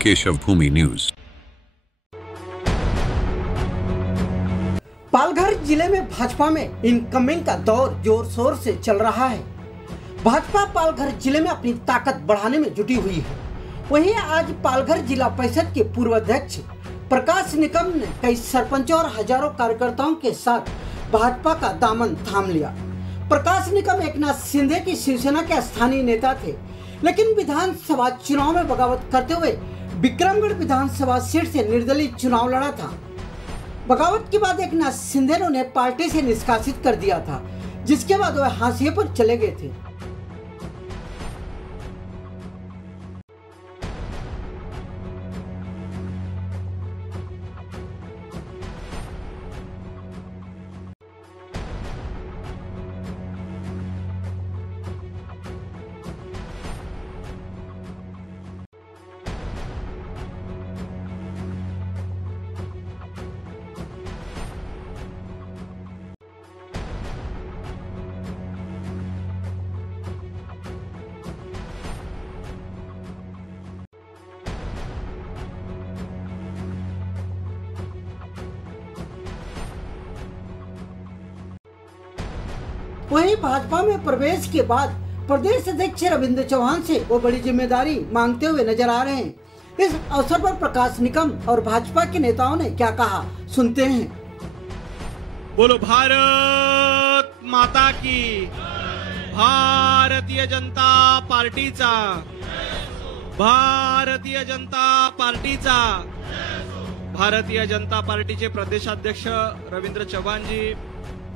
केशव भूमि news. Palghar जिले में भाजपा में इनकमिंग का दौर जोर शोर से चल रहा है। भाजपा पालघर जिले में अपनी ताकत बढ़ाने में जुटी हुई है। वहीं आज पालघर जिला परिषद के पूर्व अध्यक्ष प्रकाश निकम ने कई सरपंचों और हजारों कार्यकर्ताओं के साथ भाजपा का दामन थाम लिया। प्रकाश निकम एकनाथ शिंदे की शिवसेना के स्थानीय नेता थे, लेकिन विधानसभा चुनाव में बगावत करते हुए विक्रमगढ़ विधानसभा सीट से निर्दलीय चुनाव लड़ा था। बगावत के बाद एकनाथ शिंदे ने उन्हें पार्टी से निष्कासित कर दिया था, जिसके बाद वह हाशिए पर चले गए थे। वहीं भाजपा में प्रवेश के बाद प्रदेश अध्यक्ष रविंद्र चौहान से वो बड़ी जिम्मेदारी मांगते हुए नजर आ रहे हैं। इस अवसर पर प्रकाश निकम और भाजपा के नेताओं ने क्या कहा, सुनते हैं। बोलो भारत माता की, भारतीय जनता पार्टीचा, भारतीय जनता पार्टीचा, भारतीय जनता पार्टीचे प्रदेशाध्यक्ष रविंद्र चव्हाण जी,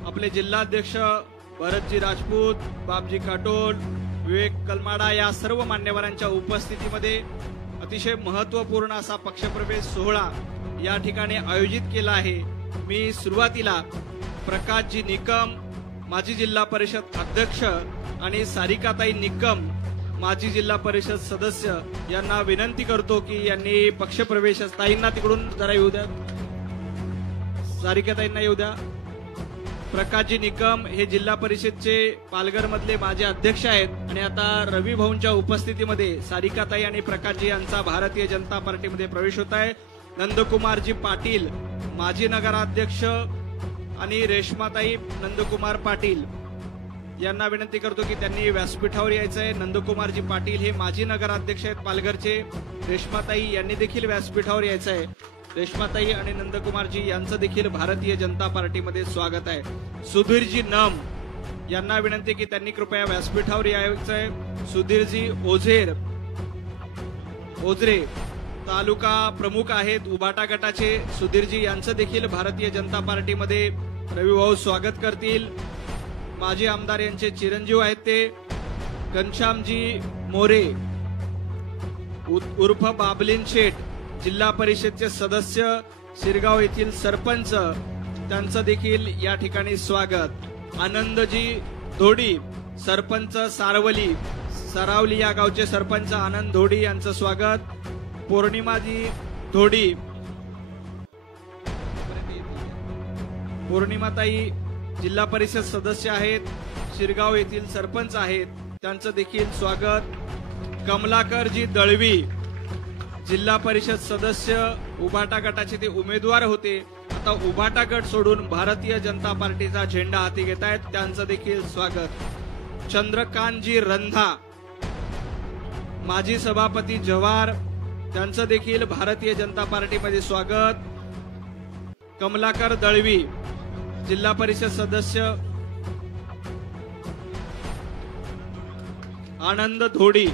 आपले जिल्हाध्यक्ष भरतजी राजपूत, बापजी काटोल, विवेक कलमाडा या सर्व मान्यवरांच्या उपस्थितीमध्ये अतिशय महत्त्वपूर्ण असा पक्षप्रवेश सोहळा या ठिकाणी आयोजित केला आहे। मी सुरुवातीला प्रकाशजी निकम, माजी जिल्हा परिषद अध्यक्ष आणि सारिकाताई निकम, माजी जिल्हा परिषद सदस्य यांना विनंती करतो की यांनी पक्षप्रवेश ताईंना तिकडून जरा येऊ द्या, सारिकाताईंना येऊ द्या। प्रकाशजी निकम हे जिल्हा परिषदचे पालघर मधले माजी अध्यक्ष आहेत आणि आता रवी भाऊंच्या उपस्थितीमध्ये सारिकाताई आणि प्रकाशजी यांचा भारतीय जनता पार्टीमध्ये प्रवेश होत आहे। नंदकुमारजी पाटील माजी नगराध्यक्ष आणि रेश्माताई नंदकुमार पाटील यांना विनंती करतो की त्यांनी व्यासपीठावर यायचं आहे। नंदकुमारजी पाटील हे माजी नगराध्यक्ष आहेत पालघरचे। रेश्माताई यांनी देखील व्यासपीठावर यायचं आहे। रेश्माताई आणि नंदकुमारजी यांचं देखील भारतीय जनता पार्टीमध्ये स्वागत आहे। सुधीरजी नम यांना विनंती की त्यांनी कृपया व्यासपीठावर यायचं आहे। सुधीरजी ओझरे तालुका प्रमुख आहेत उभाटा गटाचे, सुधीरजी यांचं देखील भारतीय जनता पार्टीमध्ये रविभाऊ स्वागत करतील। माजी आमदार यांचे चिरंजीव आहेत ते घनश्यामजी मोरे उर्फ बाबलीन शेठ, जिल्हा परिषदचे सदस्य, शिरगाव येथील सरपंच, त्यांचं देखील या ठिकाणी स्वागत। आनंदजी धोडी सरपंच सरावली या गावचे सरपंच आनंद धोडी यांचं स्वागत। पौर्णिमाजी धोडी, पौर्णिमाताई जिल्हा परिषद सदस्य आहेत, शिरगाव येथील सरपंच आहेत, त्यांचं देखील स्वागत। कमलाकरजी दळवी जिल्हा परिषद सदस्य, उभाटा गटाचे ते उमेदवार होते, आता उभाटा गट सोडून भारतीय जनता पार्टीचा झेंडा हाती घेत आहेत, त्यांचं देखील स्वागत। चंद्रकांतजी रंधा माजी सभापती जव्हार, त्यांचं देखील भारतीय जनता पार्टीमध्ये स्वागत। कमलाकर दळवी जिल्हा परिषद सदस्य, आनंद धोडी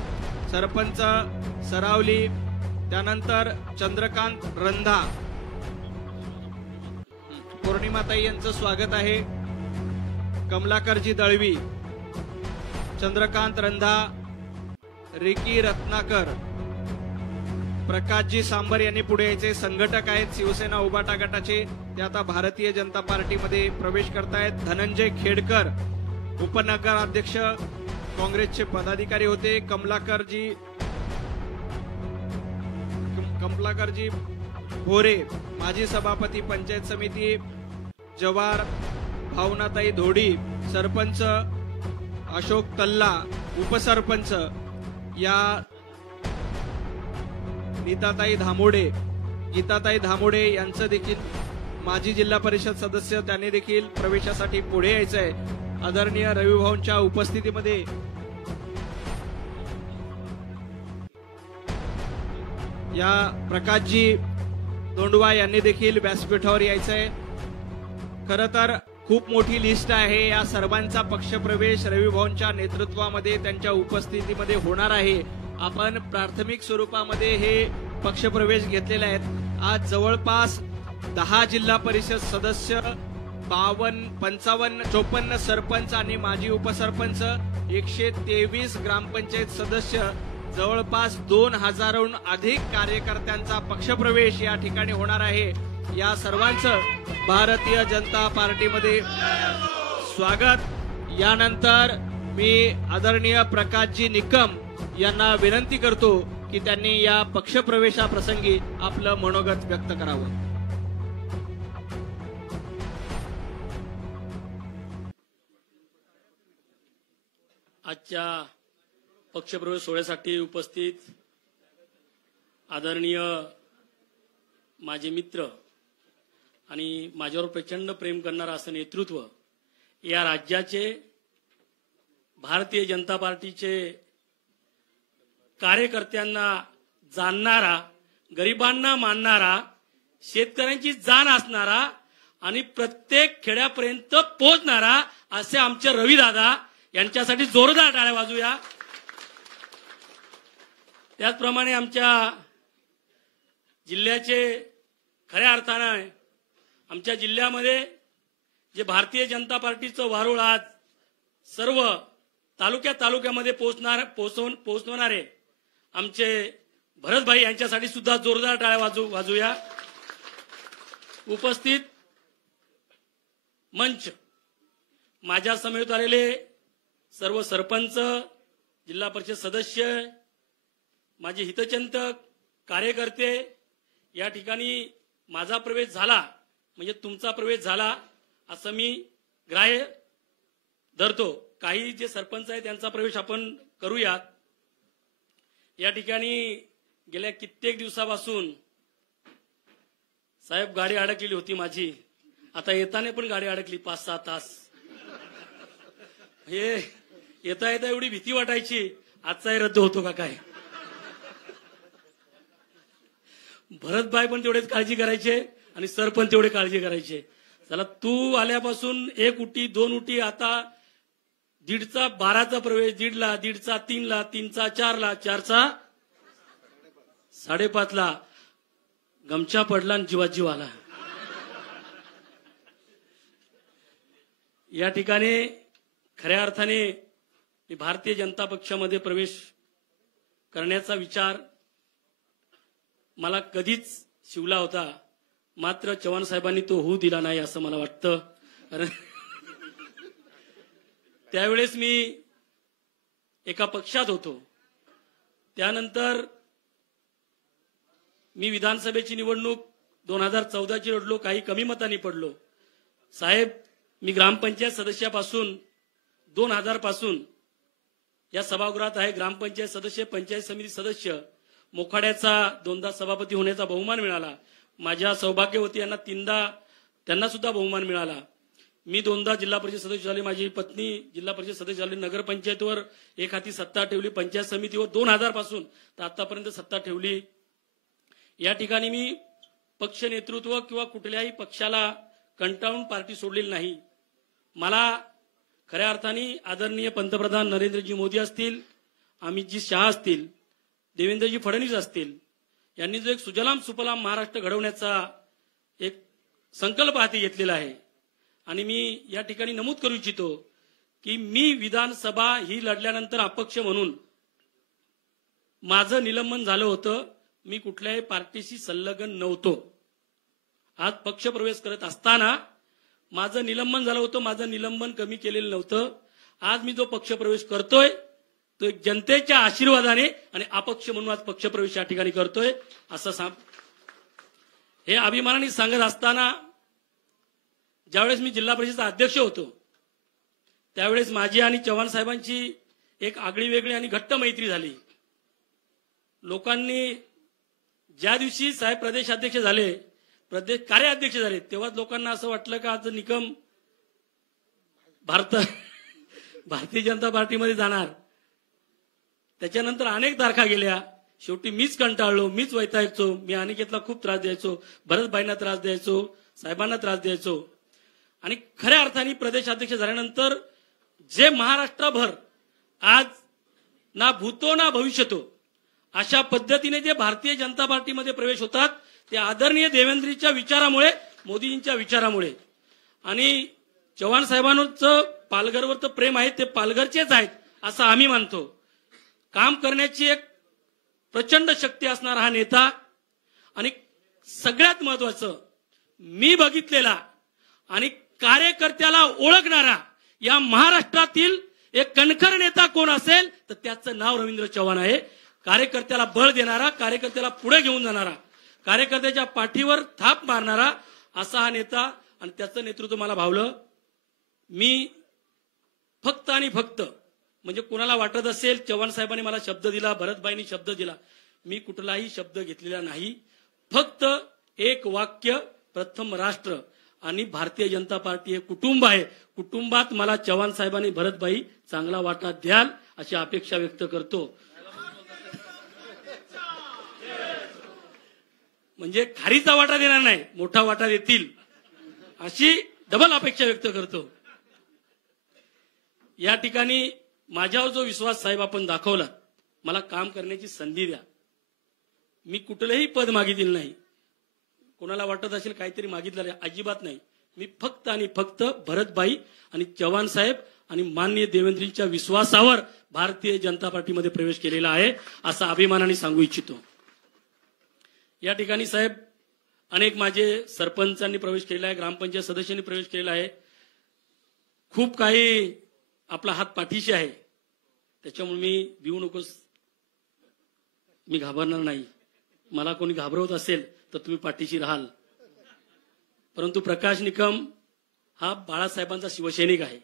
सरपंच सरावली, त्यानंतर चंद्रकांत रंधा, पौर्णिमाताई यांचं स्वागत आहे। कमलाकरजी दळवी, चंद्रकांत रंधा, रिकी रत्नाकर, प्रकाशजी सांबर यांनी पुढे यायचे, संघटक आहेत शिवसेना उभाटा गटाचे, ते आता भारतीय जनता पार्टीमध्ये प्रवेश करतायत। धनंजय खेडकर उपनगराध्यक्ष काँग्रेसचे पदाधिकारी होते। कमलाकरजी भोरे माजी सभापती पंचायत समिती जवार, भावनाताई धोडी सरपंच, अशोक तल्ला उपसरपंच या गीताताई धामोडे यांचं देखील माजी जिल्हा परिषद सदस्य, त्यांनी देखील प्रवेशासाठी पुढे यायचं आहे। आदरणीय रविभाऊंच्या उपस्थितीमध्ये या प्रकाशजी दोंडवा यांनी देखील व्यासपीठावर यायचं आहे। खरं तर खूप मोठी लिस्ट आहे। या सर्वांचा पक्षप्रवेश रविभाऊंच्या नेतृत्वामध्ये त्यांच्या उपस्थितीमध्ये होणार आहे। आपण प्राथमिक स्वरूपामध्ये हे पक्षप्रवेश घेतलेले आहेत। आज जवळपास 10 जिल्हा परिषद सदस्य, 52, 55, 54 सरपंच आणि माजी उपसरपंच, 123 ग्रामपंचायत सदस्य, जवळपास 2000हून अधिक कार्यकर्त्यांचा पक्षप्रवेश या ठिकाणी होणार आहे। या सर्वांचं भारतीय जनता पार्टीमध्ये स्वागत। यानंतर मी आदरणीय प्रकाशजी निकम यांना विनंती करतो की त्यांनी या पक्षप्रवेशाप्रसंगी आपलं मनोगत व्यक्त करावं। आजच्या पक्षप्रवेश सोहळ्यासाठी उपस्थित आदरणीय माझे मित्र आणि माझ्यावर प्रचंड प्रेम करणारं असं नेतृत्व, या राज्याचे भारतीय जनता पार्टीचे कार्यकर्त्यांना जाणणारा, गरिबांना मानणारा, शेतकऱ्यांची जाण असणारा आणि प्रत्येक खेड्यापर्यंत पोहोचणारा असे आमचे रवी दादा यांच्यासाठी जोरदार टाळ्या वाजूया। त्याचप्रमाणे आमच्या जिल्ह्याचे खऱ्या अर्थाने आमच्या जिल्ह्यामध्ये जे भारतीय जनता पार्टीचं वारुळ आज सर्व तालुक्यामध्ये पोहोचवणारे आमचे भरतभाई यांच्यासाठी सुद्धा जोरदार टाळ्या वाजूया। उपस्थित मंच, माझ्या समेत आलेले सर्व सरपंच, जिल्हा परिषद सदस्य, माझे हितचिंतक, कार्यकर्ते, या ठिकाणी माझा प्रवेश झाला म्हणजे तुमचा प्रवेश झाला असं मी ग्राह्य धरतो। काही जे सरपंच आहेत त्यांचा प्रवेश आपण करूयात। या ठिकाणी गेल्या कित्येक दिवसापासून साहेब गाडी अडकलेली होती माझी, आता येताना पण गाडी अडकली 5-6 तास। हे येता एवढी भीती वाटायची आजचाही रद्द होतो का काय। भरतभाई पण तेवढेच काळजी करायचे आणि सर पण तेवढे काळजी करायचे। चला, तू आल्यापासून 1 उटी 2 उटी, आता 1:30चा 12चा प्रवेश 1:30ला, 1:30चा 3ला, 3चा 4ला, 4चा 5:30ला गमछा पडला आणि जीवात जीव आला। या ठिकाणी खऱ्या अर्थाने भारतीय जनता पक्षामध्ये प्रवेश करण्याचा विचार मला कधीच शिवला होता, मात्र चव्हाण साहेबांनी तो होऊ दिला नाही असं मला वाटतं। कारण त्यावेळेस मी एका पक्षात होतो, त्यानंतर मी विधानसभेची निवडणूक 2014ची लढलो, काही कमी मतांनी पडलो। साहेब, मी ग्रामपंचायत सदस्यापासून 2000 पासून या सभागृहात आहे। ग्रामपंचायत सदस्य, पंचायत समिती सदस्य, मोखाड्याचा 2दा सभापती होण्याचा बहुमान मिळाला। माझ्या सौभाग्यवती यांना 3दा त्यांना सुद्धा बहुमान मिळाला। मी 2दा जिल्हा परिषद सदस्य झाले, माझी पत्नी जिल्हा परिषद सदस्य झाली। नगरपंचायतीवर एक हाती सत्ता ठेवली, पंचायत समितीवर 2000 पासून तर आतापर्यंत सत्ता ठेवली। या ठिकाणी मी पक्ष नेतृत्व किंवा कुठल्याही पक्षाला कंटाळून पार्टी सोडलेली नाही। मला खऱ्या अर्थाने आदरणीय पंतप्रधान नरेंद्रजी मोदी असतील, अमितजी शहा असतील, देवेंद्रजी फडणवीस असतील, यांनी जो एक सुजलाम सुफलाम महाराष्ट्र घडवण्याचा एक संकल्प हाती घेतलेला आहे आणि मी या ठिकाणी नमूद करू इच्छितो की मी विधानसभा ही लढल्यानंतर अपक्ष म्हणून माझं निलंबन झालं होतं। मी कुठल्याही पार्टीशी संलग्न नव्हतो। आज पक्ष प्रवेश करत असताना माझं निलंबन झालं होतं, माझं निलंबन कमी केलेलं नव्हतं। आज मी जो पक्ष प्रवेश करतोय तो एक जनतेच्या आशीर्वादाने आणि अपक्ष म्हणून आज पक्ष प्रवेश या ठिकाणी करतोय असं हे अभिमानाने सांगत असताना, ज्यावेळेस मी जिल्हा परिषदेचा अध्यक्ष होतो त्यावेळेस माझी आणि चव्हाण साहेबांची एक आगळी वेगळी आणि घट्ट मैत्री झाली। लोकांनी ज्या दिवशी साहेब प्रदेशाध्यक्ष झाले, प्रदेश कार्याध्यक्ष झाले, तेव्हा लोकांना असं वाटलं का आज निकम भारतीय जनता पार्टीमध्ये जाणार. त्याच्यानंतर अनेक तारखा गेल्या. शेवटी मीच कंटाळलो, मीच वैतागायचो. मी अनिकेतला खूप त्रास द्यायचो, भरतभाईंना त्रास द्यायचो, साहेबांना त्रास द्यायचो. आणि खऱ्या अर्थाने प्रदेशाध्यक्ष झाल्यानंतर जे महाराष्ट्रभर आज ना भूतो ना भविष्यतो अशा पद्धतीने जे भारतीय जनता पार्टीमध्ये प्रवेश होतात, ते आदरणीय देवेंद्रजींच्या विचारामुळे, मोदीजींच्या विचारामुळे. आणि चव्हाण साहेबांचं पालघरवर तर प्रेम आहे, ते पालघरचेच आहेत असं आम्ही मानतो. काम करण्याची एक प्रचंड शक्ती असणारा हा नेता, आणि सगळ्यात महत्वाचं मी बघितलेला आणि कार्यकर्त्याला ओळखणारा या महाराष्ट्रातील एक कणखर नेता कोण असेल तर त्याचं नाव रवींद्र चव्हाण आहे. कार्यकर्त्याला बळ देणारा, कार्यकर्त्याला पुढे घेऊन जाणारा, कार्यकर्त्याच्या पाठीवर थाप मारणारा असा हा नेता, आणि त्याचं नेतृत्व मला भावलं. मी फक्त आणि फक्त म्हणजे कुणाला वाटत असेल चव्हाण साहेबांनी मला शब्द दिला, भरतभाईंनी शब्द दिला, मी कुठलाही शब्द घेतलेला नाही. फक्त एक वाक्य, प्रथम राष्ट्र आणि भारतीय जनता पार्टी हे कुटुंब आहे. कुटुंबात मला चव्हाण साहेबांनी, भरतभाई चांगला वाटा द्याल अशी अपेक्षा व्यक्त करतो. म्हणजे खारीचा वाटा देणार नाही, मोठा वाटा देतील अशी डबल अपेक्षा व्यक्त करतो. या ठिकाणी माझ्यावर जो विश्वास साहेब आपण दाखवला, मला काम करण्याची संधी द्या. मी कुठलंही पद मागितलं नाही. कोणाला वाटत असेल काहीतरी मागितलं, अजिबात नाही. मी फक्त आणि फक्त भरतभाई आणि चव्हाण साहेब आणि माननीय देवेंद्रजींच्या विश्वासावर भारतीय जनता पार्टीमध्ये प्रवेश केलेला आहे असा अभिमानाने सांगू इच्छितो. या ठिकाणी साहेब अनेक माझे सरपंचांनी प्रवेश केलेला आहे, ग्रामपंचायत सदस्यांनी प्रवेश केलेला आहे. खूप काही आपला हात पाठीशी आहे, त्याच्यामुळे मी भिवू नकोस, मी घाबरणार नाही. मला कोणी घाबरवत असेल तर तुम्ही पाठीशी राहाल. परंतु प्रकाश निकम हा बाळासाहेबांचा शिवसैनिक आहे.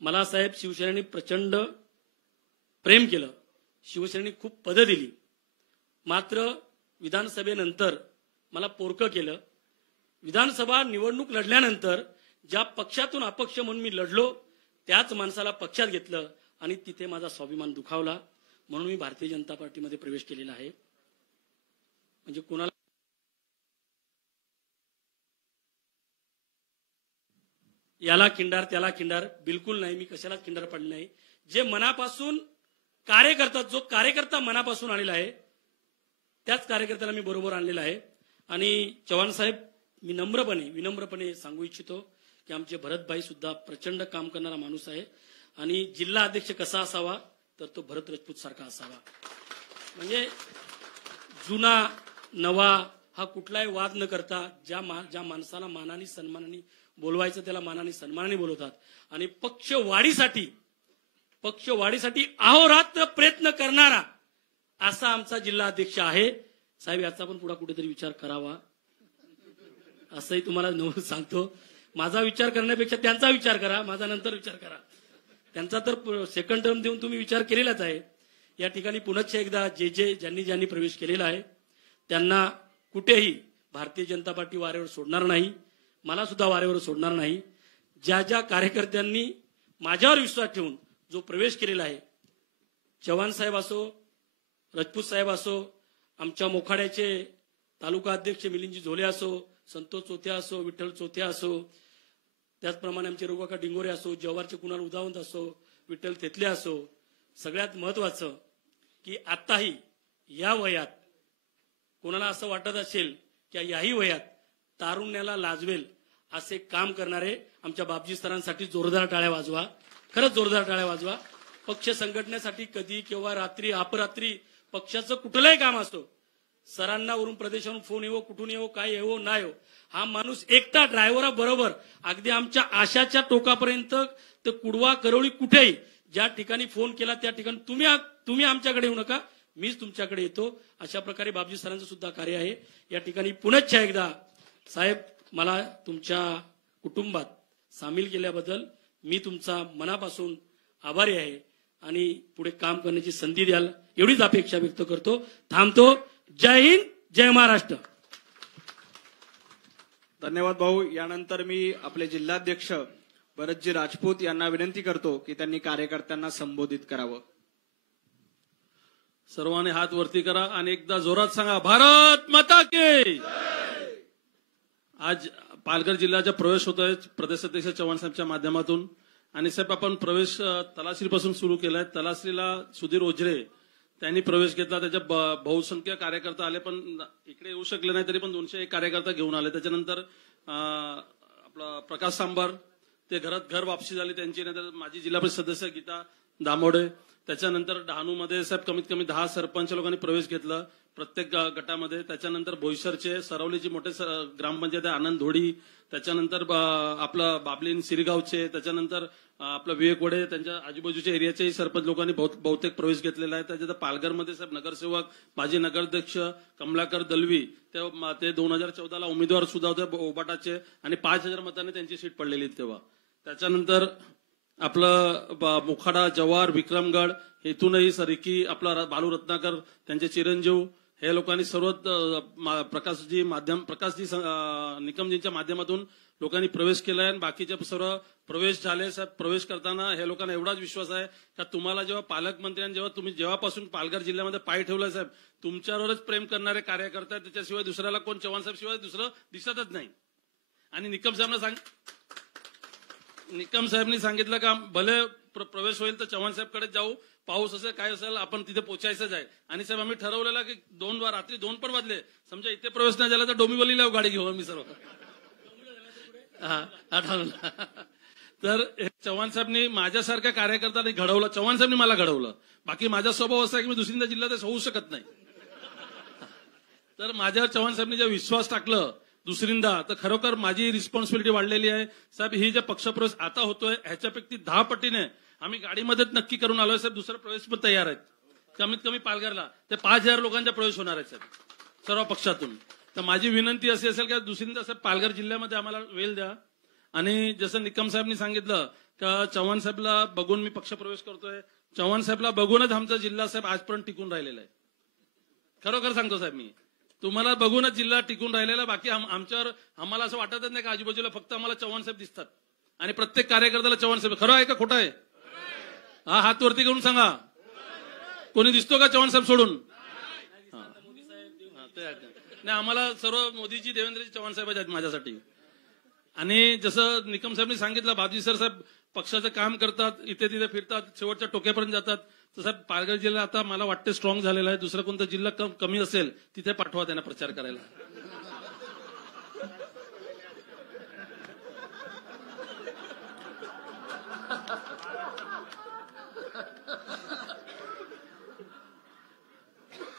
मला साहेब शिवसेनेने प्रचंड प्रेम केलं, शिवसेनेने खूप पदं दिली. मात्र विधानसभेनंतर मला पोरकं केलं. विधानसभा निवडणूक लढल्यानंतर ज्या पक्षातून अपक्ष म्हणून मी लढलो, त्याच माणसाला पक्षात घेतलं आणि तिथे माझा स्वाभिमान दुखावला. म्हणून मी भारतीय जनता पार्टीमध्ये प्रवेश केलेला आहे. म्हणजे कोणाला याला खिंडार त्याला खिंडार बिलकुल नाही, मी कशालाच खिंडार पडले नाही. जे मनापासून कार्य करतात, जो कार्यकर्ता मनापासून आलेला आहे त्याच कार्यकर्त्याला मी बरोबर आणलेला आहे. आणि चव्हाण साहेब, मी विनम्रपणे सांगू इच्छितो की आमचे भरतभाई सुद्धा प्रचंड काम करणारा माणूस आहे. आणि जिल्हा अध्यक्ष कसा असावा तर तो भरत राजपूत सारखा असावा. म्हणजे जुना नवा हा कुठलाही वाद न करता ज्या माणसाला मानाने सन्मानाने बोलवायचं त्याला मानाने सन्मानाने बोलवतात. आणि पक्षवाढीसाठी अहोरात्र प्रयत्न करणारा असा आमचा जिल्हा अध्यक्ष आहे. साहेब, याचा पण पुढे कुठेतरी विचार करावा असंही तुम्हाला सांगतो. माझा विचार करण्यापेक्षा त्यांचा विचार करा, माझा नंतर विचार करा. त्यांचा तर सेकंड टर्म देऊन तुम्ही विचार केलेलाच आहे. या ठिकाणी पुनश्च एकदा ज्यांनी प्रवेश केलेला आहे त्यांना कुठेही भारतीय जनता पार्टी वारेवर सोडणार नाही, मला सुद्धा वारेवर सोडणार नाही. ज्या कार्यकर्त्यांनी माझ्यावर विश्वास ठेवून जो प्रवेश केलेला आहे, चव्हाण साहेब असो, राजपूत साहेब असो, आमच्या मोखाड्याचे तालुका अध्यक्ष मिलिंदजी झोले असो, संतोष चोथ्या असो, विठ्ठल चोथ्या असो, त्याचप्रमाणे आमचे रोगाका डिंगोरे असो, जव्हारचे कुणाल उदावंत असो, विठ्ठल थेतले असो, सगळ्यात महत्वाचं की आताही या वयात कोणाला असं वाटत असेल की याही वयात तारुण्याला लाजवेल असे काम करणारे आमच्या बापजी सरांसाठी जोरदार टाळ्या वाजवा. खरंच जोरदार टाळ्या वाजवा. पक्ष संघटनेसाठी कधी किंवा रात्री अपरात्री पक्षाचं कुठलंही काम असतो, सरांना वरून प्रदेशावरून फोन येवो, कुठून येवो, काय येवो ना येवो, हा माणूस एकटा ड्रायव्हरा बरोबर अगदी आमच्या आशाच्या टोकापर्यंत तर कुडवा करवळी कुठेही ज्या ठिकाणी फोन केला त्या ठिकाणी तुम्ही आमच्याकडे येऊ नका, मीच तुमच्याकडे येतो. अशा प्रकारे बापजी सरांचं सुद्धा कार्य आहे. या ठिकाणी पुनश्च एकदा साहेब, मला तुमच्या कुटुंबात सामील केल्याबद्दल मी तुमचा मनापासून आभारी आहे आणि पुढे काम करण्याची संधी द्याल एवढीच अपेक्षा व्यक्त करतो. थांबतो. जय हिंद, जय महाराष्ट्र. धन्यवाद भाऊ. यानंतर मी आपले जिल्हाध्यक्ष भरतजी राजपूत यांना विनंती करतो की त्यांनी कार्यकर्त्यांना संबोधित करावं. सर्वांनी हात वरती करा आणि एकदा जोरात सांगा, भारत माता की. आज पालघर जिल्ह्याचा प्रवेश होत आहे प्रदेश अध्यक्ष चव्हाण साहेबच्या माध्यमातून. आणि साहेब आपण प्रवेश तलासरीपासून सुरू केलाय. तलासरीला सुधीर ओझरे त्यांनी प्रवेश घेतला. त्याच्या बहुसंख्य कार्यकर्ता आले, पण इकडे येऊ शकले नाही, तरी पण 201 कार्यकर्ता घेऊन आले. त्याच्यानंतर आपला प्रकाश सांबार ते घर वापसी झाली त्यांची. नंतर माजी जिल्हा परिषद सदस्य गीता दामोडे. त्याच्यानंतर डहाणूमध्ये साहेब कमीत कमी 10 सरपंच लोकांनी प्रवेश घेतला प्रत्येक गटामध्ये. त्याच्यानंतर बोईसरचे सरवलीचे मोठे ग्रामपंचायत आहे आनंद धोडी. त्याच्यानंतर आपलं बाबलीन सिरगावचे. त्याच्यानंतर आपलं विवेकवडे त्यांच्या आजूबाजूच्या एरियाच्याही सरपंच लोकांनी बहुतेक प्रवेश घेतलेला आहे. त्याच्यात पालघरमध्ये साहेब नगरसेवक माजी नगराध्यक्ष कमलाकर दलवी ते 2014ला उमेदवार सुद्धा होते ओबाटाचे आणि 5000 मतांनी त्यांची सीट पडलेली तेव्हा. त्याच्यानंतर आपलं मुखाडा जव्हार विक्रमगड इथूनही सरिकी आपला बालू रत्नाकर त्यांचे चिरंजीव हे लोकांनी सर्व प्रकाशजी निकमजींच्या माध्यमातून लोकांनी प्रवेश केलाय. आणि बाकीचे सर्व प्रवेश झाले. साहेब प्रवेश करताना हे लोकांना एवढाच विश्वास आहे का तुम्हाला जेव्हा पालकमंत्र्यांनी जेव्हापासून पालघर जिल्ह्यामध्ये पाय ठेवलाय साहेब, तुमच्यावरच प्रेम करणारे कार्यकर्ते आहेत. त्याच्याशिवाय दुसऱ्याला कोण चव्हाण साहेब शिवाय दुसरं दिसतच नाही. आणि निकम साहेबांनी सांगितलं का भले प्रवेश होईल तर चव्हाण साहेबकडे जाऊ, पाऊस असेल काय असेल आपण तिथे पोहोचायचंच आहे. आणि साहेब आम्ही ठरवलेलं की रात्री 2 पण वाजले समजा इथे प्रवेश नाही झाला तर डोंबिवलीला गाडी घेऊ आम्ही सर्व. तर चव्हाण साहेबनी माझ्यासारख्या कार्यकर्त्यांनी घडवलं. चव्हाण साहेबनी मला घडवलं. बाकी माझा स्वभाव असा की मी दुसऱ्यांदा जिल्ह्यात होऊ शकत नाही. तर माझ्यावर चव्हाण साहेबनी जे विश्वास टाकलं दुसरींदा, तर खरोखर माझी रिस्पॉन्सिबिलिटी वाढलेली आहे. साहेब ही जे पक्षप्रवेश आता होतोय ह्याच्यापैकी 10 पटीने आम्ही गाडीमध्येच नक्की करून आलोय साहेब. दुसरा प्रवेश पण तयार आहेत. कमीत कमी पालघरला ते 5000 लोकांचा प्रवेश होणार आहे साहेब सर्व पक्षातून. तर माझी विनंती अशी असेल की दुसरींदा साहेब पालघर जिल्ह्यामध्ये आम्हाला वेळ द्या. आणि जसं निकम साहेबनी सांगितलं का चव्हाण साहेबला बघून मी पक्षप्रवेश करतोय, चव्हाण साहेबला बघूनच आमचा जिल्हा साहेब आजपर्यंत टिकून राहिलेला आहे. खरोखर सांगतो साहेब, मी तुम्हाला बघूनच जिल्हा टिकून राहिलेला. बाकी आम्हाला असं वाटतच नाही का आजूबाजूला फक्त आम्हाला चव्हाण साहेब दिसतात आणि प्रत्येक कार्यकर्त्याला चव्हाण साहेब. खरं आहे का खोटं आहे? हा हात वरती करून सांगा. कोणी दिसतो का चव्हाण साहेब सोडून? नाही, आम्हाला सर्व मोदीजी देवेंद्रजी चव्हाण साहेब आहेत माझ्यासाठी. आणि जसं निकम साहेबनी सांगितलं, बाबजी साहेब पक्षाचं काम करतात, इथे तिथे फिरतात, शेवटच्या टोक्यापर्यंत जातात. तर साहेब पालघर जिल्हा आता मला वाटते स्ट्रॉंग झालेला आहे. दुसरा कोणता जिल्हा कमी असेल तिथे पाठवा त्यांना प्रचार करायला.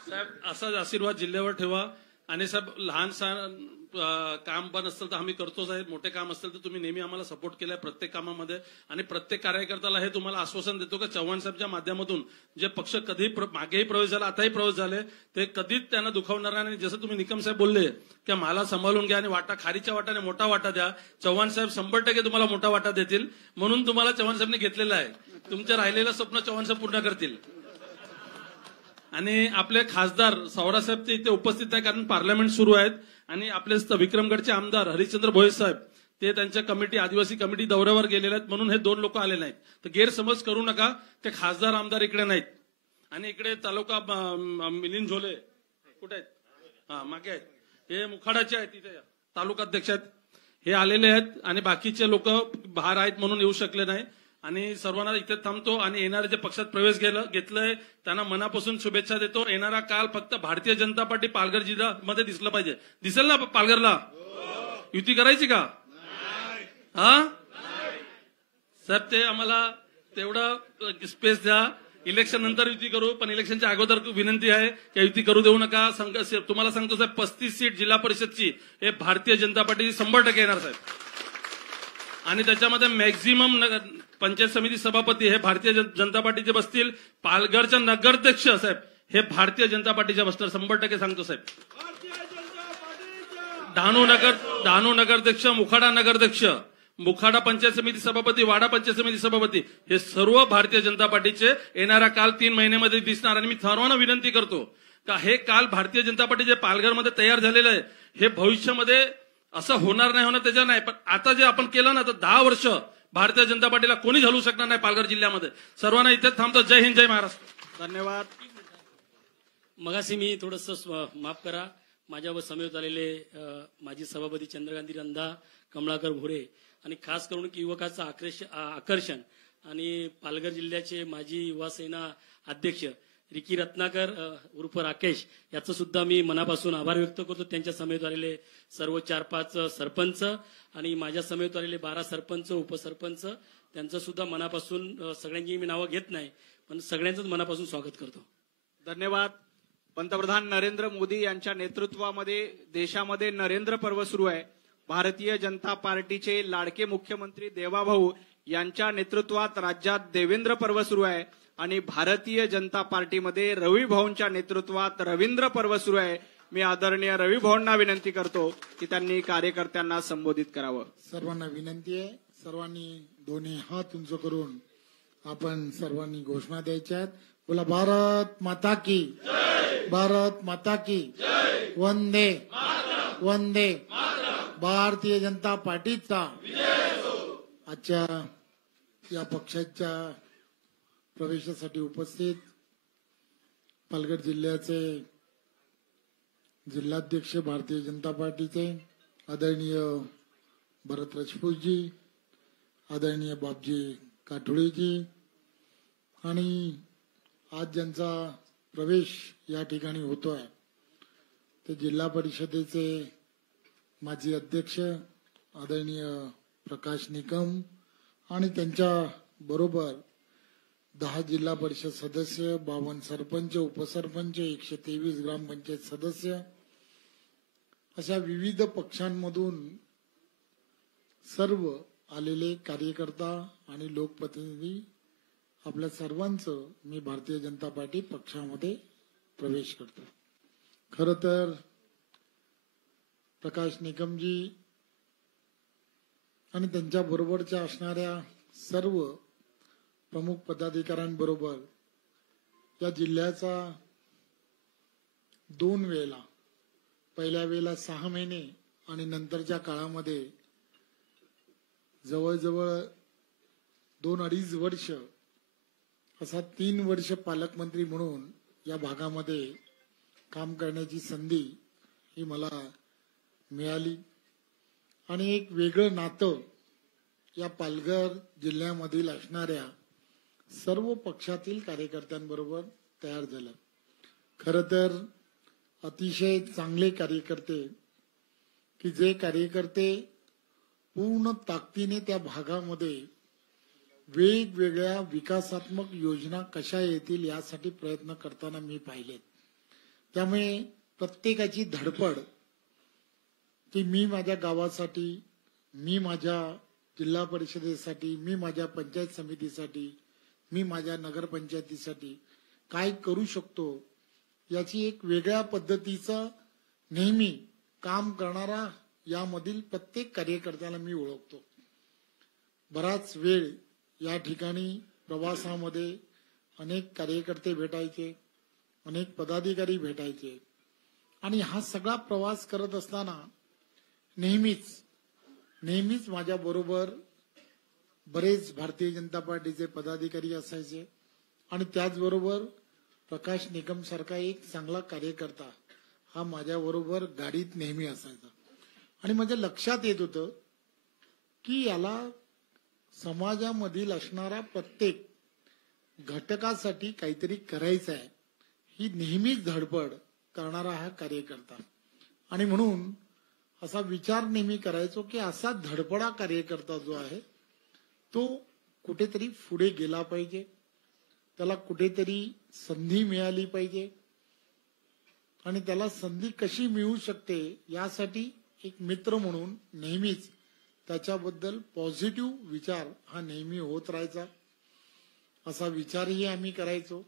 साहेब असाच आशीर्वाद जिल्ह्यावर ठेवा. आणि साहेब लहान काम पण असेल तर आम्ही करतोच आहे, मोठे काम असेल तर तुम्ही नेहमी आम्हाला सपोर्ट केलाय प्रत्येक कामामध्ये. आणि प्रत्येक कार्यकर्त्याला हे तुम्हाला आश्वासन देतो का चव्हाण साहेबच्या माध्यमातून जे पक्ष कधी मागेही प्रवेश झाला आताही प्रवेश झाले ते कधीच त्यांना दुखावणार नाही. आणि जसं तुम्ही निकम साहेब बोलले की मला सांभाळून घ्या आणि खारीच्या वाटाने मोठा वाटा द्या, चव्हाण साहेब 100% तुम्हाला मोठा वाटा देतील. म्हणून तुम्हाला चव्हाण साहेबने घेतलेला आहे. तुमच्या राहिलेलं स्वप्न चव्हाण साहेब पूर्ण करतील. आणि आपले खासदार सावरासाहेब ते इथे उपस्थित आहे कारण पार्लमेंट सुरू आहेत. आणि आपले विक्रमगडचे आमदार हरिश्चंद्र भोये साहेब ते त्यांच्या आदिवासी कमिटी दौऱ्यावर गेलेले आहेत, म्हणून हे 2 लोक आले नाहीत. तर गैरसमज करू नका ते खासदार आमदार इकडे नाहीत. आणि इकडे तालुका मिलिंद झोले कुठे आहेत? मागे आहेत. हे मुखाडाचे आहेत, तिथे तालुकाध्यक्ष आहेत, हे आलेले आहेत. आणि बाकीचे लोक बाहेर आहेत म्हणून येऊ शकले नाही. आणि सर्वांना इथे थांबतो. आणि येणारे जे पक्षात प्रवेश घेतलंय त्यांना मनापासून शुभेच्छा देतो. येणारा काल फक्त भारतीय जनता पार्टी पालघर जिल्ह्यामध्ये दिसलं पाहिजे. दिसेल ना पालघरला? युती करायची का? साहेब ते आम्हाला तेवढा स्पेस द्या. इलेक्शन नंतर युती करू, पण इलेक्शनच्या अगोदर विनंती आहे की युती करू देऊ नका. तुम्हाला सांगतो साहेब 35 सीट जिल्हा परिषदची हे भारतीय जनता पार्टी 100% येणार साहेब. आणि त्याच्यामध्ये मॅक्झिमम पंचायत समिती सभापती हे भारतीय जनता पार्टीचे बसतील. पालघरच्या नगराध्यक्ष साहेब हे भारतीय जनता पार्टीच्या बसणार 100% सांगतो साहेब. डहाणू नगराध्यक्ष, मुखाडा नगराध्यक्ष, मुखाडा पंचायत समिती सभापती, वाडा पंचायत समिती सभापती हे सर्व भारतीय जनता पार्टीचे येणारा काल 3 महिन्यामध्ये दिसणार. आणि मी सर्वांना विनंती करतो का हे काल भारतीय जनता पार्टी जे पालघरमध्ये तयार झालेलं आहे हे भविष्यामध्ये असं होणार नाही होणार त्याच्या नाही, पण आता जे आपण केलं ना तर 10 वर्ष भारतीय जनता पार्टीला कोणी घालू शकणार नाही पालघर जिल्ह्यामध्ये. सर्वांना इथेच थांबतो. जय हिंद, जय महाराष्ट्र. धन्यवाद. मगाशी मी थोडंसं माफ करा, माझ्यावर समेत आलेले माजी सभापती चंद्रकांती रंधा, कमलाकर भोरे आणि खास करून युवकाचं आकर्षण आणि पालघर जिल्ह्याचे माजी युवा सेना अध्यक्ष रिकी रत्नाकर उर्फ राकेश याचं सुद्धा मी मनापासून आभार व्यक्त करतो. त्यांच्या समेत आलेले सर्व 4-5 सरपंच आणि माझ्या समेत आलेले 12 सरपंच उपसरपंच त्यांचं सुद्धा मनापासून सगळ्यांची मी नावं घेत नाही पण सगळ्यांचंच मनापासून स्वागत करतो. धन्यवाद. पंतप्रधान नरेंद्र मोदी यांच्या नेतृत्वामध्ये देशामध्ये नरेंद्र पर्व सुरू आहे. भारतीय जनता पार्टीचे लाडके मुख्यमंत्री देवाभाऊ यांच्या नेतृत्वात राज्यात देवेंद्र पर्व सुरू आहे आणि भारतीय जनता पार्टीमध्ये रवी भाऊंच्या नेतृत्वात रवींद्र पर्व सुरू आहे. मी आदरणीय रवी भाऊंना विनंती करतो की त्यांनी कार्यकर्त्यांना संबोधित करावं. सर्वांना विनंती आहे, सर्वांनी दोन्ही हात उंच करून आपण सर्वांनी घोषणा द्यायच्या आहेत. बोला भारत माता की, भारत माता की, वंदे वंदे. भारतीय जनता पार्टीचा आजच्या या पक्षाच्या प्रवेशासाठी उपस्थित पालघर जिल्ह्याचे जिल्हाध्यक्ष भारतीय जनता पार्टीचे आदरणीय भरत राजपूतजी, आदरणीय बापजी काठोळेजी आणि आज ज्यांचा प्रवेश या ठिकाणी होतोय ते जिल्हा परिषदेचे माजी अध्यक्ष आदरणीय प्रकाश निकम आणि त्यांच्या बरोबर 10 जिल्हा परिषद सदस्य, 52 सरपंच उपसरपंच, 123 ग्रामपंचायत सदस्य अशा विविध पक्षांमधून सर्व आलेले कार्यकर्ता आणि लोकप्रतिनिधी आपल्या सर्वांचं मी भारतीय जनता पार्टी पक्षामध्ये प्रवेश करतो. खरं तर प्रकाश निकमजी आणि त्यांच्या बरोबरच्या असणाऱ्या सर्व प्रमुख पदाधिकाऱ्यांबरोबर या जिल्ह्याचा 2 वेळेला, पहिल्या वेळेला 6 महिने आणि नंतरच्या काळामध्ये जवळजवळ 2-2.5 वर्ष असा 3 वर्ष पालकमंत्री म्हणून या भागामध्ये काम करण्याची संधी ही मला मिळाली आणि एक वेगळं नातं या पालघर जिल्ह्यामधील असणाऱ्या सर्व पक्षातील कार्यकर्त्यांबरोबर तयार झालं. खरं तर अतिशय चांगले कार्यकर्ते की जे कार्यकर्ते पूर्ण ताकदीने त्या भागामध्ये वेगवेगळ्या विकासात्मक योजना कशा येतील यासाठी प्रयत्न करताना मी पाहिलेत. त्यामुळे प्रत्येकाची धडपड की मी माझ्या गावासाठी, मी माझ्या जिल्हा परिषदेसाठी, मी माझ्या पंचायत समितीसाठी, मी माझ्या नगरपंचायतीसाठी काय करू शकतो याची एक वेगळ्या पद्धतीचं नेहमी काम करणारा यामधील प्रत्येक कार्यकर्त्याला मी ओळखतो. बराच वेळ या ठिकाणी प्रवासामध्ये अनेक कार्यकर्ते भेटायचे, अनेक पदाधिकारी भेटायचे आणि हा सगळा प्रवास करत असताना नेहमीच माझ्या बरोबर बरेच भारतीय जनता पार्टीचे पदाधिकारी असायचे आणि त्याचबरोबर प्रकाश निकम सारखा एक चांगला कार्यकर्ता हा माझ्या बरोबर गाडीत नेहमी असायचा आणि माझ्या लक्षात येत होतं की याला समाजामधील असणारा प्रत्येक घटकासाठी काहीतरी करायचं आहे ही नेहमीच धडपड करणारा हा कार्यकर्ता आणि म्हणून असा विचार नेहमी करायचो की असा धडपडा कार्यकर्ता जो आहे तो कुठेतरी पुढे गेला पाहिजे, त्याला कुठेतरी संधी मिळाली पाहिजे आणि त्याला संधी कशी मिळू शकते यासाठी एक मित्र म्हणून नेहमीच त्याच्याबद्दल पॉझिटिव्ह विचार हा नेहमी होत राहायचा. असा विचारही आम्ही करायचो.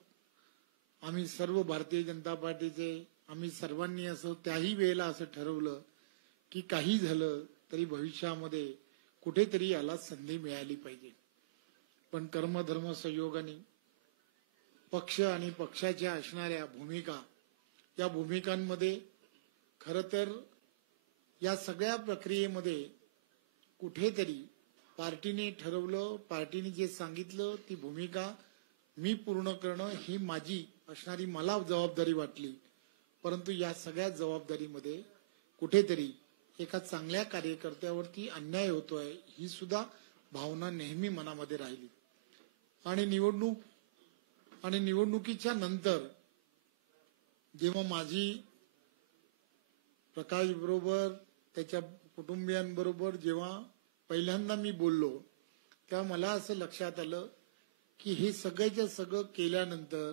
आम्ही सर्व भारतीय जनता पार्टीचे आम्ही सर्वांनी असं त्याही वेळेला असं ठरवलं की काही झालं तरी भविष्यामध्ये कुठेतरी याला संधी मिळाली पाहिजे. पण कर्मधर्म संयोगाने पक्ष आणि पक्षाच्या असणाऱ्या भूमिका या भूमिकांमध्ये खरं तर या सगळ्या प्रक्रियेमध्ये कुठेतरी पार्टीने ठरवलं, पार्टीने जे सांगितलं ती भूमिका मी पूर्ण करणं ही माझी असणारी मला जबाबदारी वाटली. परंतु या सगळ्या जबाबदारीमध्ये कुठेतरी एका चांगल्या कार्यकर्त्यावरती अन्याय होतोय ही सुद्धा भावना नेहमी मनामध्ये राहिली. आणि निवडणुकीच्या नंतर जेव्हा माझी प्रकाश बरोबर त्याच्या कुटुंबियांबरोबर जेव्हा पहिल्यांदा मी बोललो तेव्हा मला असं लक्षात आलं की हे सगळ्याच्या सगळं केल्यानंतर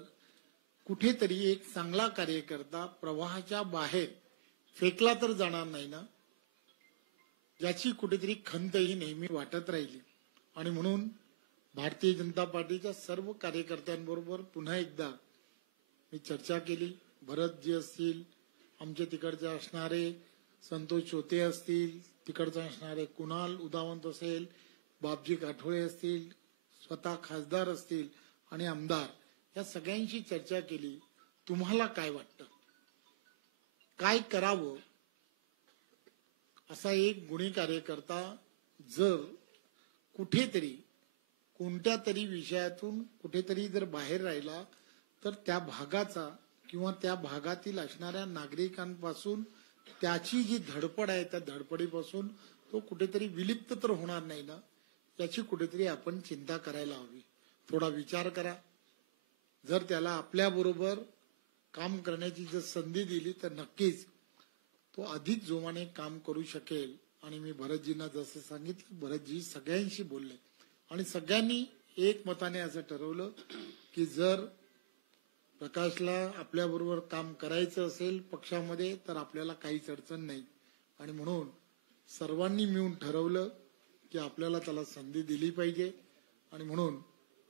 कुठेतरी एक चांगला कार्यकर्ता प्रवाहाच्या बाहेर फेकला तर जाणार नाही ना, याची कुठेतरी खंत ही नेहमी वाटत राहिली. आणि म्हणून भारतीय जनता पार्टीच्या सर्व कार्यकर्त्यांबरोबर पुन्हा एकदा मी चर्चा केली. भरतजी असतील, आमचे तिकडचे असणारे संतोष चोते असतील, तिकडचे असणारे कुणाल उदावंत असेल, बापजी काठोळे असतील, स्वतः खासदार असतील आणि आमदार, या सगळ्यांशी चर्चा केली. तुम्हाला काय वाटतं, काय करावं? असा एक गुणी कार्यकर्ता जर कुठेतरी कोणत्या तरी विषयातून कुठेतरी जर बाहेर राहिला तर त्या भागाचा किंवा त्या भागातील असणाऱ्या नागरिकांपासून त्याची जी धडपड आहे त्या धडपडीपासून तो कुठेतरी विलिप्त तर होणार नाही ना, याची कुठेतरी आपण चिंता करायला हवी. थोडा विचार करा. जर त्याला आपल्याबरोबर काम करण्याची जर संधी दिली तर नक्कीच तो अधिक जोमाने काम करू शकेल. आणि मी भरतजींना जसं सांगितलं, भरतजी सगळ्यांशी बोलले आणि सगळ्यांनी एकमताने असं ठरवलं की जर प्रकाशला आपल्याबरोबर काम करायचं असेल पक्षामध्ये तर आपल्याला काहीच अडचण नाही. आणि म्हणून सर्वांनी मिळून ठरवलं की आपल्याला त्याला संधी दिली पाहिजे. आणि म्हणून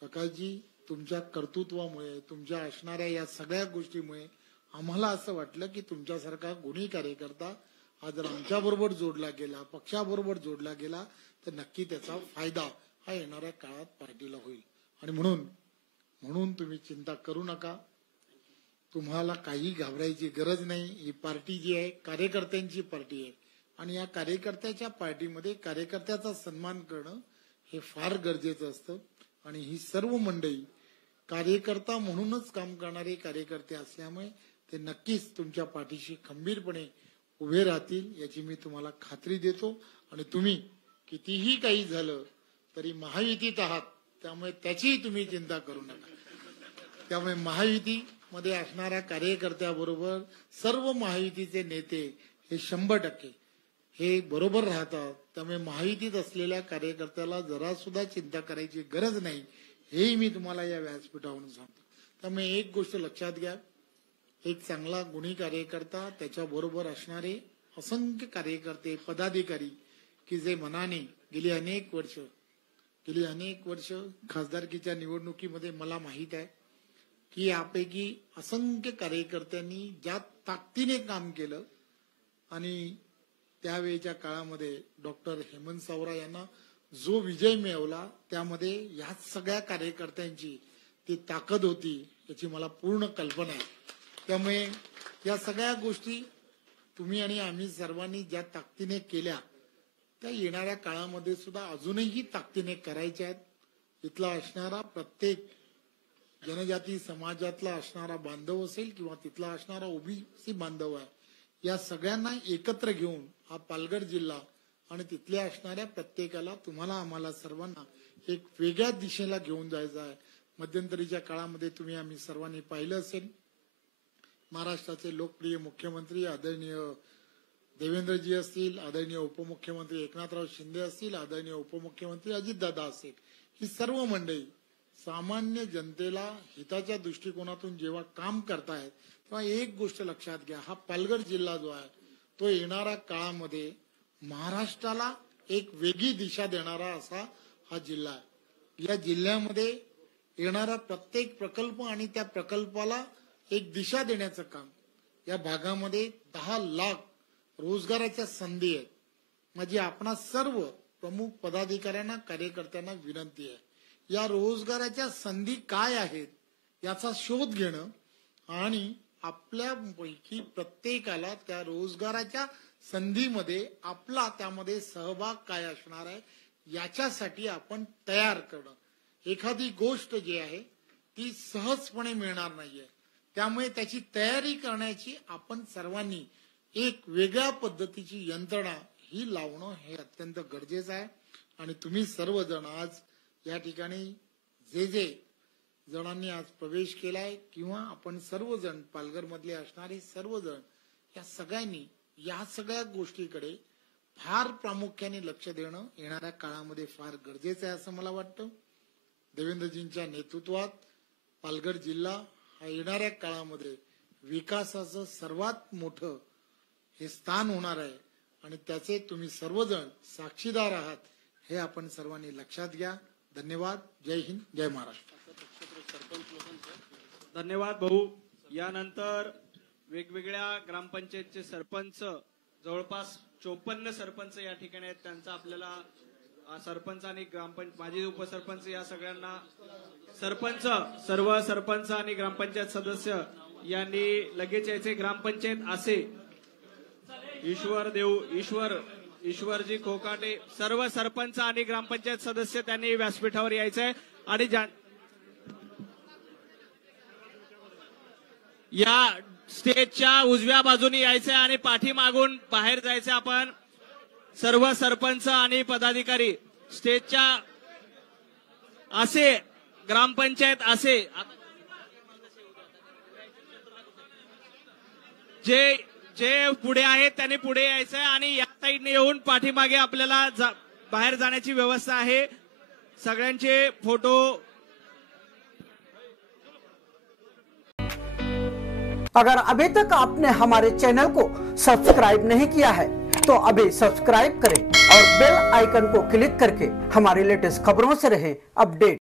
प्रकाशजी, तुमच्या कर्तृत्वामुळे, तुमच्या असणाऱ्या या सगळ्या गोष्टीमुळे आम्हाला असं वाटलं की तुमच्यासारखा गुणी कार्यकर्ता हा जर आमच्याबरोबर जोडला गेला, पक्षाबरोबर जोडला गेला तर नक्की त्याचा फायदा हा येणाऱ्या काळात पार्टीला होईल. आणि म्हणून तुम्ही चिंता करू नका. तुम्हाला काही घाबरायची गरज नाही. ही पार्टी जी आहे कार्यकर्त्यांची पार्टी आहे आणि या कार्यकर्त्याच्या पार्टीमध्ये कार्यकर्त्याचा सन्मान करणं हे फार गरजेचं असतं. आणि ही सर्व मंडळी कार्यकर्ता म्हणूनच काम करणारे कार्यकर्ते असल्यामुळे ते नक्कीच तुमच्या पाठीशी खंबीरपणे उभे राहतील याची मी तुम्हाला खात्री देतो. आणि तुम्ही कितीही काही झालं तरी महायुतीत आहात, त्यामुळे त्याचीही तुम्ही चिंता करू नका. त्यामुळे महायुतीमध्ये असणाऱ्या कार्यकर्त्याबरोबर सर्व महायुतीचे नेते हे 100% हे बरोबर राहतात. त्यामुळे महायुतीत असलेल्या कार्यकर्त्याला जरा सुद्धा चिंता करायची गरज नाही, हेही मी तुम्हाला या व्यासपीठावरून सांगतो. त्यामुळे एक गोष्ट लक्षात घ्या, एक चांगला गुणी कार्यकर्ता, त्याच्याबरोबर असणारे असंख्य कार्यकर्ते, पदाधिकारी की जे मनाने गेली अनेक वर्ष खासदारकीच्या निवडणुकीमध्ये मला माहित आहे की यापैकी असंख्य कार्यकर्त्यांनी ज्या ताकदीने काम केलं आणि त्यावेळेच्या काळामध्ये डॉक्टर हेमंत सावरा यांना जो विजय मिळवला त्यामध्ये या सगळ्या कार्यकर्त्यांची ती ताकद होती याची मला पूर्ण कल्पना आहे. त्यामुळे या सगळ्या गोष्टी तुम्ही आणि आम्ही सर्वांनी ज्या ताकदीने केल्या त्या येणाऱ्या काळामध्ये सुद्धा अजूनही ताकदीने करायच्या आहेत. इथला असणारा प्रत्येक जनजाती समाजातला असणारा बांधव असेल किंवा तिथला असणारा ओबीसी बांधव आहे, या सगळ्यांना एकत्र घेऊन हा पालघर जिल्हा आणि तिथल्या असणाऱ्या प्रत्येकाला, तुम्हाला आम्हाला सर्वांना एक वेगळ्या दिशेला घेऊन जायचं आहे. मध्यंतरीच्या काळामध्ये तुम्ही आम्ही सर्वांनी पाहिलं असेल, महाराष्ट्राचे लोकप्रिय मुख्यमंत्री आदरणीय देवेंद्रजी असतील, आदरणीय उपमुख्यमंत्री एकनाथराव शिंदे असतील, आदरणीय उपमुख्यमंत्री अजितदादा असतील, ही सर्व मंडळी सामान्य जनतेला हिताच्या दृष्टिकोनातून जेव्हा काम करतायत तेव्हा एक गोष्ट लक्षात घ्या, हा पालघर जिल्हा जो आहे तो येणाऱ्या काळामध्ये महाराष्ट्राला एक वेगळी दिशा देणारा असा हा जिल्हा आहे. या जिल्ह्यामध्ये येणारा प्रत्येक प्रकल्प आणि त्या प्रकल्पाला एक दिशा देण्याचं काम, या भागामध्ये 10 लाख रोजगाराच्या संधी आहेत. माझी आपणा सर्व प्रमुख पदाधिकाऱ्यांना, कार्यकर्त्यांना विनंती आहे, या रोजगाराच्या संधी काय आहेत याचा शोध घेणं आणि आपल्यापैकी प्रत्येकाला त्या रोजगाराच्या संधीमध्ये आपला त्यामध्ये सहभाग काय असणार आहे याच्यासाठी आपण तयार करणं. एखादी गोष्ट जी आहे ती सहजपणे मिळणार नाहीये, त्यामुळे त्याची तयारी करण्याची आपण सर्वांनी एक वेगळ्या पद्धतीची यंत्रणा ही लावणं हे अत्यंत गरजेचं आहे. आणि तुम्ही सर्वजण आज या ठिकाणी जे जणांनी आज प्रवेश केलाय किंवा आपण सर्वजण पालघर मधले असणारे सर्वजण या सगळ्यांनी या सगळ्या गोष्टीकडे फार प्रामुख्याने लक्ष देणं येणाऱ्या काळामध्ये फार गरजेचं आहे असं मला वाटतं. देवेंद्रजींच्या नेतृत्वात पालघर जिल्हा हा येणाऱ्या काळामध्ये विकासाचं सर्वात मोठं हे स्थान होणार आहे आणि त्याचे तुम्ही सर्वजण साक्षीदार आहात हे आपण सर्वांनी लक्षात घ्या. धन्यवाद. जय हिंद, जय महाराष्ट्र. धन्यवाद भाऊ. यानंतर वेगवेगळ्या ग्रामपंचायतचे सरपंच, जवळपास 54 सरपंच या ठिकाणी आहेत. त्यांचा आपल्याला सरपंच आणि ग्रामपंचायत माजी उपसरपंच या सगळ्यांना सरपंच, सर्व सरपंच आणि ग्रामपंचायत सदस्य यांनी लगेच यायचे. ग्रामपंचायत असे ईश्वरजी खोकाटे, सर्व सरपंच आणि ग्रामपंचायत सदस्य त्यांनी व्यासपीठावर यायचंय आणि या स्टेजच्या उजव्या बाजूने यायचंय आणि पाठीमागून बाहेर जायचं. आपण सर्व सरपंच आणि पदाधिकारी स्टेजच्या असे ग्रामपंचायत असे जे पुढे आहेत त्यांनी पुढे यायचंय आणि या साईडने येऊन पाठीमागे आपल्याला बाहेर जाण्याची व्यवस्था आहे. सगळ्यांचे फोटो. अगर अभी तक आपने हमारे चैनल को सब्सक्राइब नहीं किया है तो अभी सब्सक्राइब करें और बेल आइकन को क्लिक करके हमारी लेटेस्ट खबरों से रहें अपडेट.